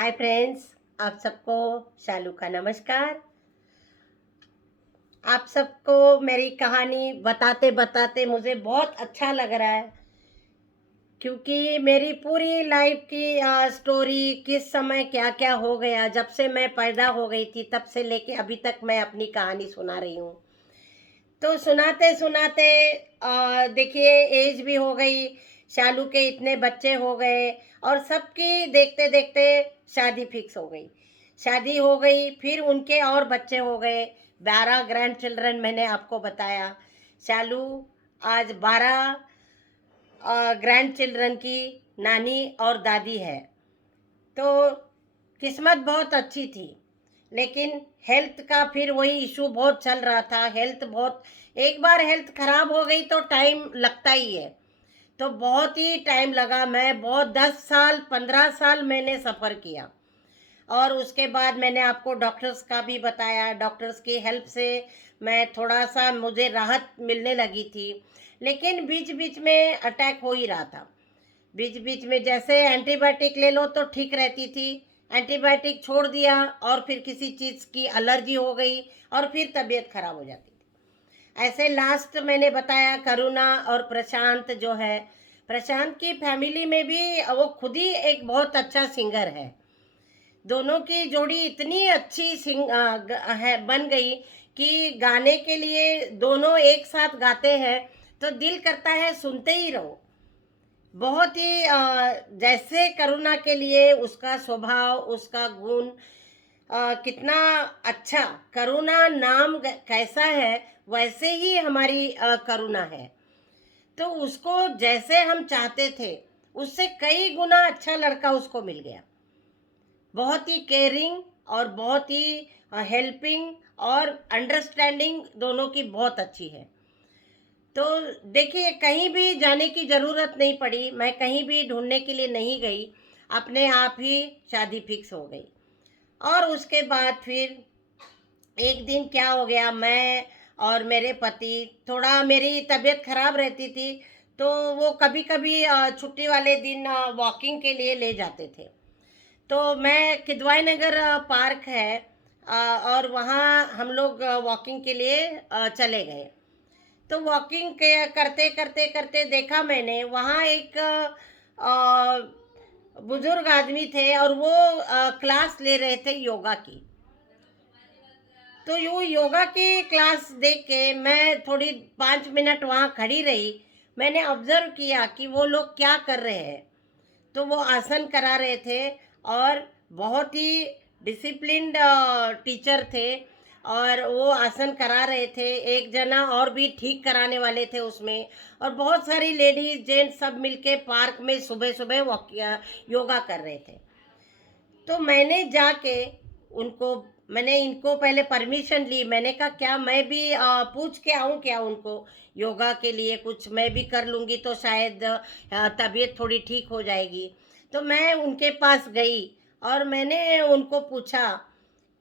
Hi friends, आप सबको शालू का नमस्कार। आप सबको मेरी कहानी बताते बताते मुझे बहुत अच्छा लग रहा है, क्योंकि मेरी पूरी लाइफ की स्टोरी किस समय क्या क्या हो गया, जब से मैं पैदा हो गई थी तब से लेके अभी तक मैं अपनी कहानी सुना रही हूँ। तो सुनाते सुनाते देखिए, एज भी हो गई, शालू के इतने बच्चे हो गए और सबकी देखते देखते शादी फिक्स हो गई। शादी हो गई, फिर उनके और बच्चे हो गए। 12 ग्रैंड चिल्ड्रन मैंने आपको बताया। शालू आज 12 ग्रैंड चिल्ड्रन की नानी और दादी है। तो किस्मत बहुत अच्छी थी, लेकिन हेल्थ का फिर वही इशू बहुत चल रहा था। हेल्थ बहुत, एक बार हेल्थ खराब हो गई तो टाइम लगता ही है। तो बहुत ही टाइम लगा, मैं बहुत 10 साल 15 साल मैंने सफ़र किया। और उसके बाद मैंने आपको डॉक्टर्स का भी बताया। डॉक्टर्स की हेल्प से मैं थोड़ा सा, मुझे राहत मिलने लगी थी, लेकिन बीच बीच में अटैक हो ही रहा था। बीच बीच में जैसे एंटीबायोटिक ले लो तो ठीक रहती थी, एंटीबायोटिक छोड़ दिया और फिर किसी चीज़ की एलर्जी हो गई और फिर तबीयत खराब हो जाती थी। ऐसे लास्ट मैंने बताया करुणा और प्रशांत जो है, प्रशांत की फैमिली में भी वो खुद ही एक बहुत अच्छा सिंगर है। दोनों की जोड़ी इतनी अच्छी है बन गई कि गाने के लिए दोनों एक साथ गाते हैं तो दिल करता है सुनते ही रहो। बहुत ही जैसे करुणा के लिए उसका स्वभाव, उसका गुण कितना अच्छा, करुणा नाम कैसा है वैसे ही हमारी करुणा है। तो उसको जैसे हम चाहते थे उससे कई गुना अच्छा लड़का उसको मिल गया। बहुत ही केयरिंग और बहुत ही हेल्पिंग और अंडरस्टैंडिंग दोनों की बहुत अच्छी है। तो देखिए, कहीं भी जाने की ज़रूरत नहीं पड़ी, मैं कहीं भी ढूंढने के लिए नहीं गई, अपने आप ही शादी फिक्स हो गई। और उसके बाद फिर एक दिन क्या हो गया, मैं और मेरे पति, थोड़ा मेरी तबीयत खराब रहती थी, तो वो कभी कभी छुट्टी वाले दिन वॉकिंग के लिए ले जाते थे। तो मैं किदवाई नगर पार्क है, और वहाँ हम लोग वॉकिंग के लिए चले गए। तो वॉकिंग के करते करते करते देखा मैंने वहाँ एक बुजुर्ग आदमी थे और वो क्लास ले रहे थे योगा की। तो यू योगा की क्लास देख के मैं थोड़ी 5 मिनट वहाँ खड़ी रही। मैंने ऑब्जर्व किया कि वो लोग क्या कर रहे हैं। तो वो आसन करा रहे थे और बहुत ही डिसिप्लिन्ड टीचर थे, और वो आसन करा रहे थे। एक जना और भी ठीक कराने वाले थे उसमें, और बहुत सारी लेडीज जेंट्स सब मिलके पार्क में सुबह सुबह वॉक योगा कर रहे थे। तो मैंने जाके उनको, मैंने इनको पहले परमिशन ली। मैंने कहा क्या मैं भी पूछ के आऊँ क्या उनको, योगा के लिए कुछ मैं भी कर लूँगी तो शायद तबीयत थोड़ी ठीक हो जाएगी। तो मैं उनके पास गई और मैंने उनको पूछा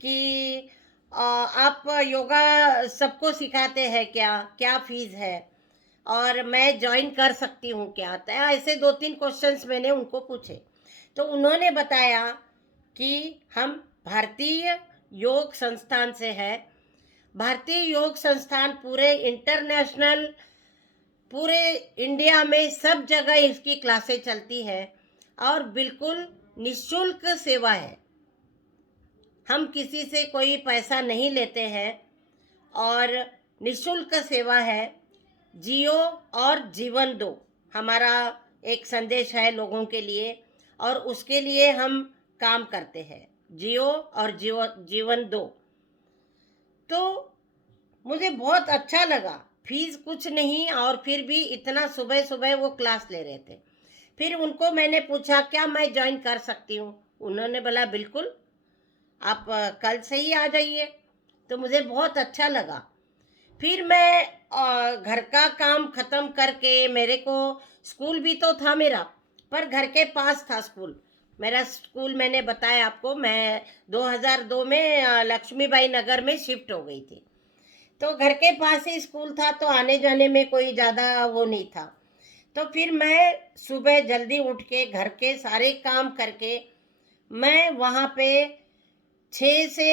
कि आप योगा सबको सिखाते हैं क्या, क्या फीस है, और मैं ज्वाइन कर सकती हूँ क्या। तो ऐसे 2-3 क्वेश्चंस मैंने उनको पूछे। तो उन्होंने बताया कि हम भारतीय योग संस्थान से है। भारतीय योग संस्थान पूरे इंटरनेशनल, पूरे इंडिया में सब जगह इसकी क्लासेस चलती है और बिल्कुल निशुल्क सेवा है। हम किसी से कोई पैसा नहीं लेते हैं और निशुल्क सेवा है। जियो और जीवन दो हमारा एक संदेश है लोगों के लिए, और उसके लिए हम काम करते हैं। जियो और जीवन दो। तो मुझे बहुत अच्छा लगा। फीस कुछ नहीं और फिर भी इतना सुबह सुबह वो क्लास ले रहे थे। फिर उनको मैंने पूछा क्या मैं ज्वाइन कर सकती हूँ। उन्होंने बोला बिल्कुल, आप कल से ही आ जाइए। तो मुझे बहुत अच्छा लगा। फिर मैं घर का काम ख़त्म करके, मेरे को स्कूल भी तो था मेरा, पर घर के पास था स्कूल। मेरा स्कूल मैंने बताया आपको, मैं 2002 में लक्ष्मीबाई नगर में शिफ्ट हो गई थी। तो घर के पास ही स्कूल था, तो आने जाने में कोई ज़्यादा वो नहीं था। तो फिर मैं सुबह जल्दी उठ के घर के सारे काम करके मैं वहाँ पे 6 से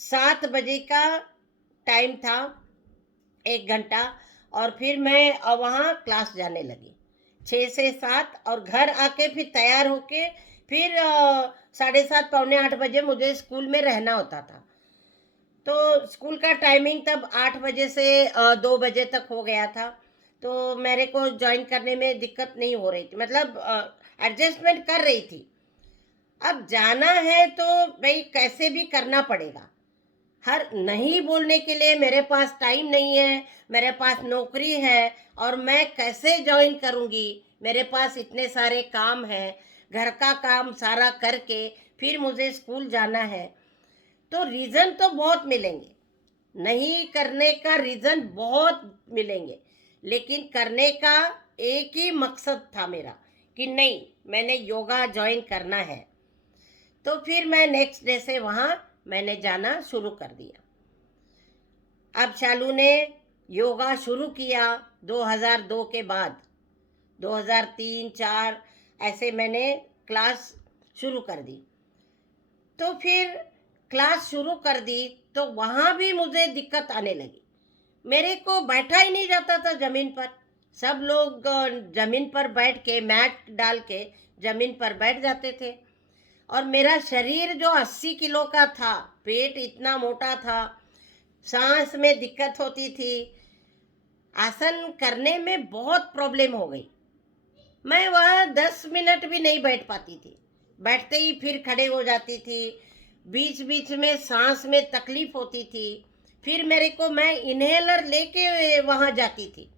7 बजे का टाइम था, 1 घंटा। और फिर मैं वहाँ क्लास जाने लगी 6 से 7, और घर आके फिर तैयार होके फिर 7:30 पौने 8 बजे मुझे स्कूल में रहना होता था। तो स्कूल का टाइमिंग तब 8 बजे से 2 बजे तक हो गया था। तो मेरे को ज्वाइन करने में दिक्कत नहीं हो रही थी, मतलब एडजस्टमेंट कर रही थी। अब जाना है तो भाई कैसे भी करना पड़ेगा। हर नहीं बोलने के लिए मेरे पास टाइम नहीं है, मेरे पास नौकरी है, और मैं कैसे ज्वाइन करूँगी। मेरे पास इतने सारे काम हैं, घर का काम सारा करके फिर मुझे स्कूल जाना है। तो रीज़न तो बहुत मिलेंगे, नहीं करने का रीज़न बहुत मिलेंगे, लेकिन करने का एक ही मकसद था मेरा कि नहीं, मैंने योगा ज्वाइन करना है। तो फिर मैं नेक्स्ट डे से वहाँ मैंने जाना शुरू कर दिया। अब शालू ने योगा शुरू किया 2002 के बाद, 2003-4 ऐसे मैंने क्लास शुरू कर दी। तो फिर क्लास शुरू कर दी तो वहाँ भी मुझे दिक्कत आने लगी। मेरे को बैठा ही नहीं जाता था ज़मीन पर। सब लोग ज़मीन पर बैठ के, मैट डाल के ज़मीन पर बैठ जाते थे, और मेरा शरीर जो 80 किलो का था, पेट इतना मोटा था, सांस में दिक्कत होती थी, आसन करने में बहुत प्रॉब्लम हो गई। मैं वहाँ 10 मिनट भी नहीं बैठ पाती थी, बैठते ही फिर खड़े हो जाती थी, बीच बीच में सांस में तकलीफ होती थी। फिर मेरे को, मैं इन्हेलर लेके वहाँ जाती थी,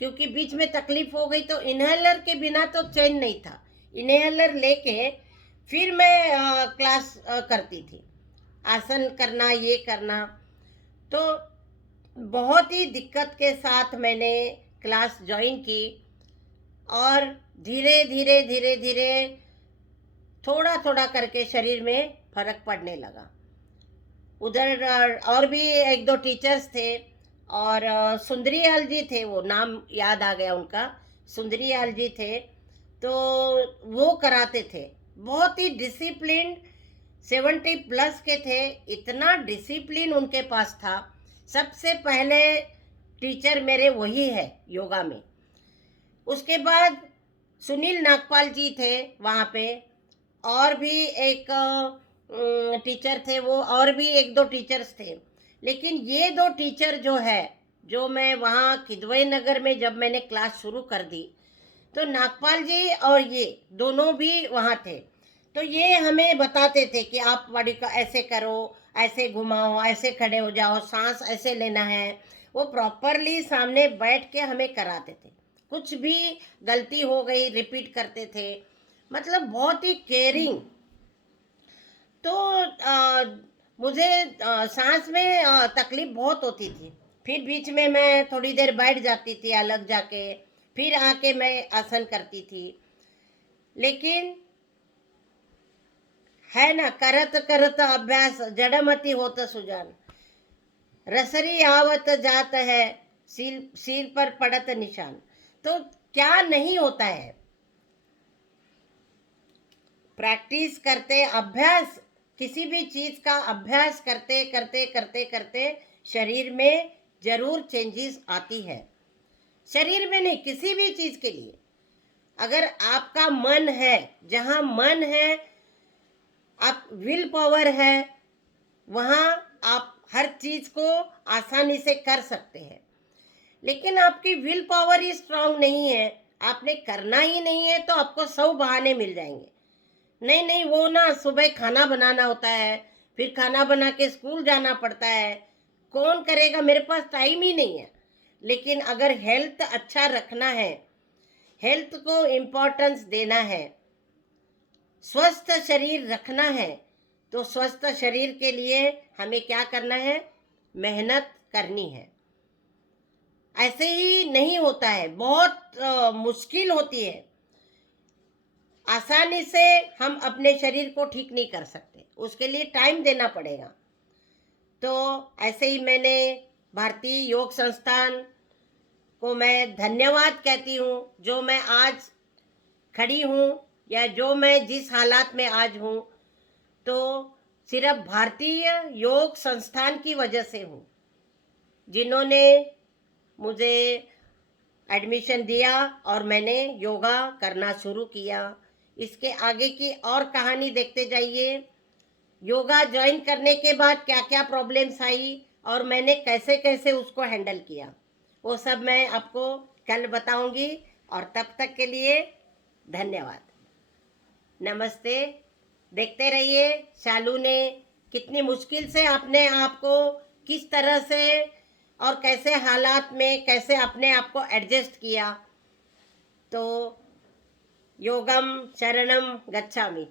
क्योंकि बीच में तकलीफ हो गई तो इन्हेलर के बिना तो चैन नहीं था। इन्हेलर लेके फिर मैं क्लास करती थी, आसन करना, ये करना। तो बहुत ही दिक्कत के साथ मैंने क्लास ज्वाइन की, और धीरे धीरे धीरे धीरे थोड़ा थोड़ा करके शरीर में फर्क पड़ने लगा। उधर और भी एक दो टीचर्स थे, और सुंदरीलाल जी थे, वो नाम याद आ गया उनका, सुंदरीलाल जी थे। तो वो कराते थे, बहुत ही डिसिप्लिन, 70 प्लस के थे, इतना डिसिप्लिन उनके पास था। सबसे पहले टीचर मेरे वही है योगा में। उसके बाद सुनील नागपाल जी थे वहाँ पे, और भी एक टीचर थे वो, और भी एक दो टीचर्स थे। लेकिन ये दो टीचर जो है, जो मैं वहाँ किदवई नगर में जब मैंने क्लास शुरू कर दी, तो नागपाल जी और ये दोनों भी वहाँ थे। तो ये हमें बताते थे कि आप बॉडी का ऐसे करो, ऐसे घुमाओ, ऐसे खड़े हो जाओ, सांस ऐसे लेना है। वो प्रॉपरली सामने बैठ के हमें कराते थे। कुछ भी गलती हो गई रिपीट करते थे, मतलब बहुत ही केयरिंग। तो मुझे सांस में तकलीफ बहुत होती थी। फिर बीच में मैं थोड़ी देर बैठ जाती थी अलग जाके, फिर आके मैं आसन करती थी। लेकिन है ना, करत करत अभ्यास जड़मति होत सुजान, रसरी आवत जात है, सिर सिर पर पड़त निशान। तो क्या नहीं होता है, प्रैक्टिस करते, अभ्यास, किसी भी चीज का अभ्यास करते करते करते करते शरीर में जरूर चेंजेस आती है। शरीर में नहीं, किसी भी चीज के लिए। अगर आपका मन है, जहाँ मन है, आप विल पावर है, वहाँ आप हर चीज को आसानी से कर सकते हैं। लेकिन आपकी विल पावर ही स्ट्रांग नहीं है, आपने करना ही नहीं है, तो आपको 100 बहाने मिल जाएंगे। नहीं नहीं, वो ना सुबह खाना बनाना होता है, फिर खाना बना के स्कूल जाना पड़ता है, कौन करेगा, मेरे पास टाइम ही नहीं है। लेकिन अगर हेल्थ अच्छा रखना है, हेल्थ को इम्पोर्टेंस देना है, स्वस्थ शरीर रखना है, तो स्वस्थ शरीर के लिए हमें क्या करना है, मेहनत करनी है। ऐसे ही नहीं होता है, बहुत मुश्किल होती है। आसानी से हम अपने शरीर को ठीक नहीं कर सकते, उसके लिए टाइम देना पड़ेगा। तो ऐसे ही मैंने भारतीय योग संस्थान को मैं धन्यवाद कहती हूँ, जो मैं आज खड़ी हूँ, या जो मैं जिस हालात में आज हूँ, तो सिर्फ भारतीय योग संस्थान की वजह से हूँ, जिन्होंने मुझे एडमिशन दिया और मैंने योगा करना शुरू किया। इसके आगे की और कहानी देखते जाइए। योगा ज्वाइन करने के बाद क्या क्या प्रॉब्लम्स आई और मैंने कैसे कैसे उसको हैंडल किया, वो सब मैं आपको कल बताऊंगी। और तब तक के लिए धन्यवाद, नमस्ते। देखते रहिए शालू ने कितनी मुश्किल से अपने आप को किस तरह से और कैसे हालात में कैसे अपने आप को एडजस्ट किया। तो योगम शरणम गच्छामि।